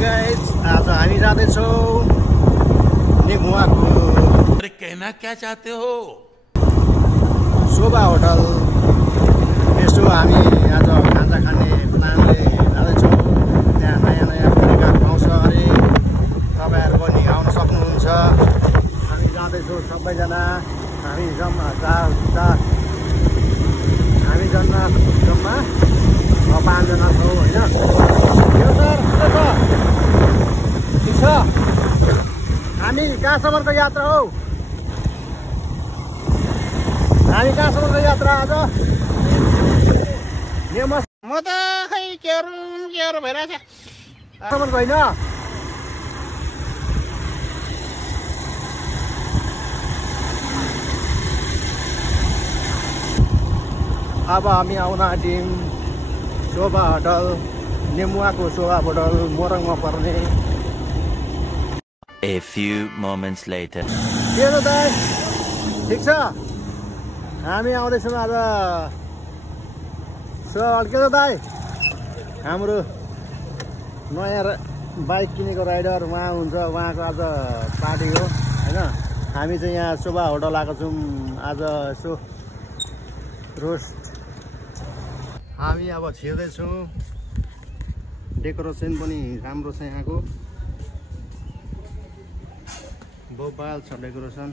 Guys आज हामी जाँदैछौँ नेमुवाको। अरे कहना क्या चाहते हो? शोभा होटल। यसो हामी आज खाजा खाने प्लानले जाँदैछौँ। त्यहाँ नयाँ नयाँ तरिका पाउँछ अरे, तपाईँहरू पनि आउन सक्नुहुन्छ। हामी जाँदैछौँ सबैजना। हामी जम्मा जम्मा 5 जना छौँ होइन। ठिक छ। हामी कहाँसम्मको यात्रा हौ? हामी कहाँसम्मको यात्रा आज? म त खै के भइरहेछ कहाँसम्म होइन? अब हामी आउन आँट्यौँ शोभा होटल, नेमुवाको शोभा होटल मोरङमा पर्ने। A few moments later. के हो दाइ? ठिक छ। हामी आउँदैछौँ आज शोभा होटल। के हो दाइ? हाम्रो नयाँ बाइक किनेको राइडर उहाँ हुन्छ, उहाँको आज पार्टी हो होइन। हामी चाहिँ यहाँ शोभा होटल आएको छौँ आज यसो रोस्ट। हामी अब छिर्दैछौँ। डेकोरेसन पनि राम्रो छ यहाँको, बबाल छ डेकोरेसन।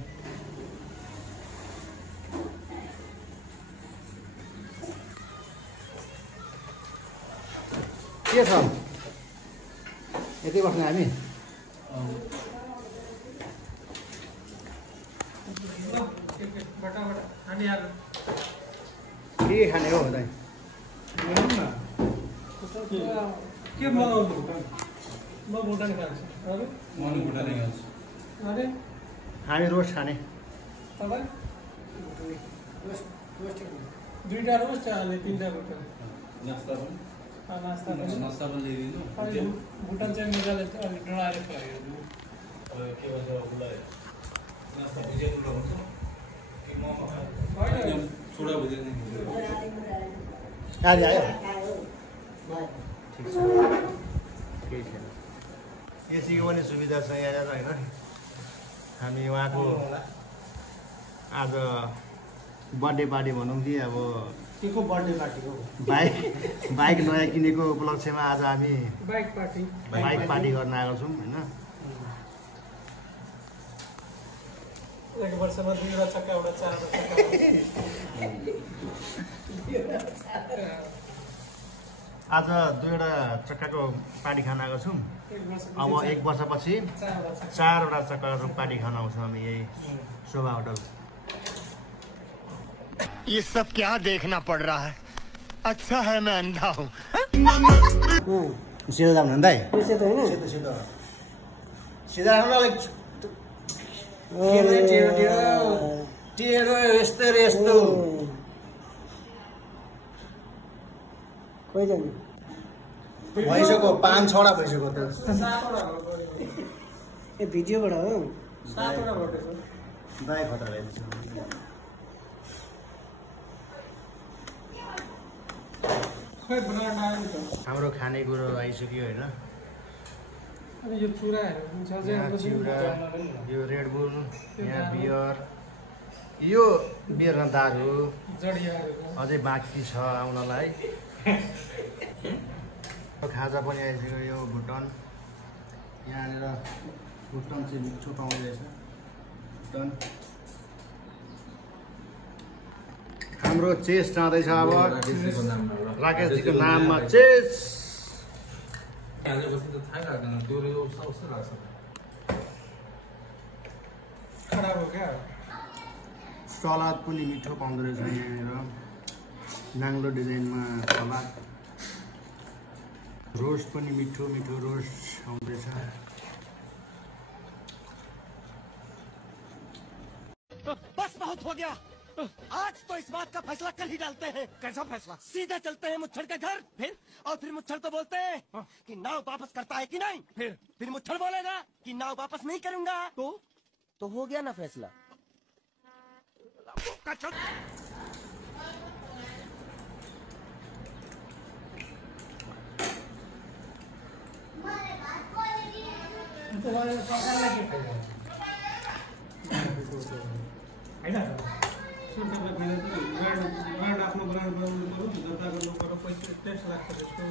के छ यति बस्ने हामी? के खाने हो दाइ? के मगाउनु? म भुटान खान्छु। अरू? म भुटानै खान्छु। अरे हामी रोस्ट खाने। तपाईँ? दुईटा रोस्ट अनि 3टा भुटान। नास्ता पनि? नास्ता पनि ल्याइदिनु। भुटान चाहिँ मजाले अलिक डढाएर खुवाइदिनु। के भन्छ उसलाई नास्ता बुझेको हुन्छ कि मोमो होइन छोडा बुझेको गाडी आयो? ठिक छ, केही छैन। एसीको पनि सुविधा छ यहाँनिर होइन। हामी उहाँको आज बर्थडे पार्टी भनौँ कि अब के को बर्थडे पार्टी हो? बाइक नयाँ किनेको उपलक्ष्यमा आज हामी बाइक पार्टी गर्न आएको छौँ होइन। एक वर्षमा 2 चक्का एउटा 4 चक्का। आज 2वटा चक्काको पार्टी खान आएको छौँ। अब 1 वर्षपछि 4वटा चक्काको पार्टी खान आउँछौँ हामी यही शोभा होटल। ये सब क्या देखना पड़ रहा है? अच्छा है मैं अंधा हूँ। सिधो जानु नि दाइ? सिधा टेढो यस्तो रे यस्तो। भइसक्यो 5-6वटा भइसक्यो त। 7वटा हो। ए भिडियोबाट हो? 7वटा भोटेछ। दाइ खतरा ल्याइदिन्छ। खै बनाउन आयो नि त। हाम्रो खानेकुरो आइसक्यो होइन। अनि यो चुराहरू हुन्छ यो रेड बुल, यहाँ बियर, यो बियरमा दारू अझै बाँकी छ आउनलाई। खाजा पनि आइसक्यो। यो भुटन, यहाँनिर भुटन चाहिँ मिठो पाउँदो रहेछ। भुटन हाम्रो चेस जाँदैछ अब राकेशजीको नाममा चेस। सलाद पनि मिठो पाउँदो रहेछ यहाँनिर, नाङ्लो डिजाइनमा सलाद। रोस्ट पनि मिठो रोस्ट आउँदैछ। बस बहुत हो गया। आज तो इस बात का फैसला कल ही डालते हैं। कैसा फैसला? सीधे चलते हैं मुच्छड़ के घर, फिर मुच्छड़ को बोलते हैं कि नाव वापस करता है कि नहीं। फिर मुच्छड़ बोलेगा कि नाव वापस नहीं करूंगा। तो हो गया ना फैसला। सरकारलाई के फाइदा होइन ब्रान्ड आफ्नो ब्रान्ड बनाउनु पर्यो जनताको लोकहरू पैसा ट्याक्स लाग्छ त्यसको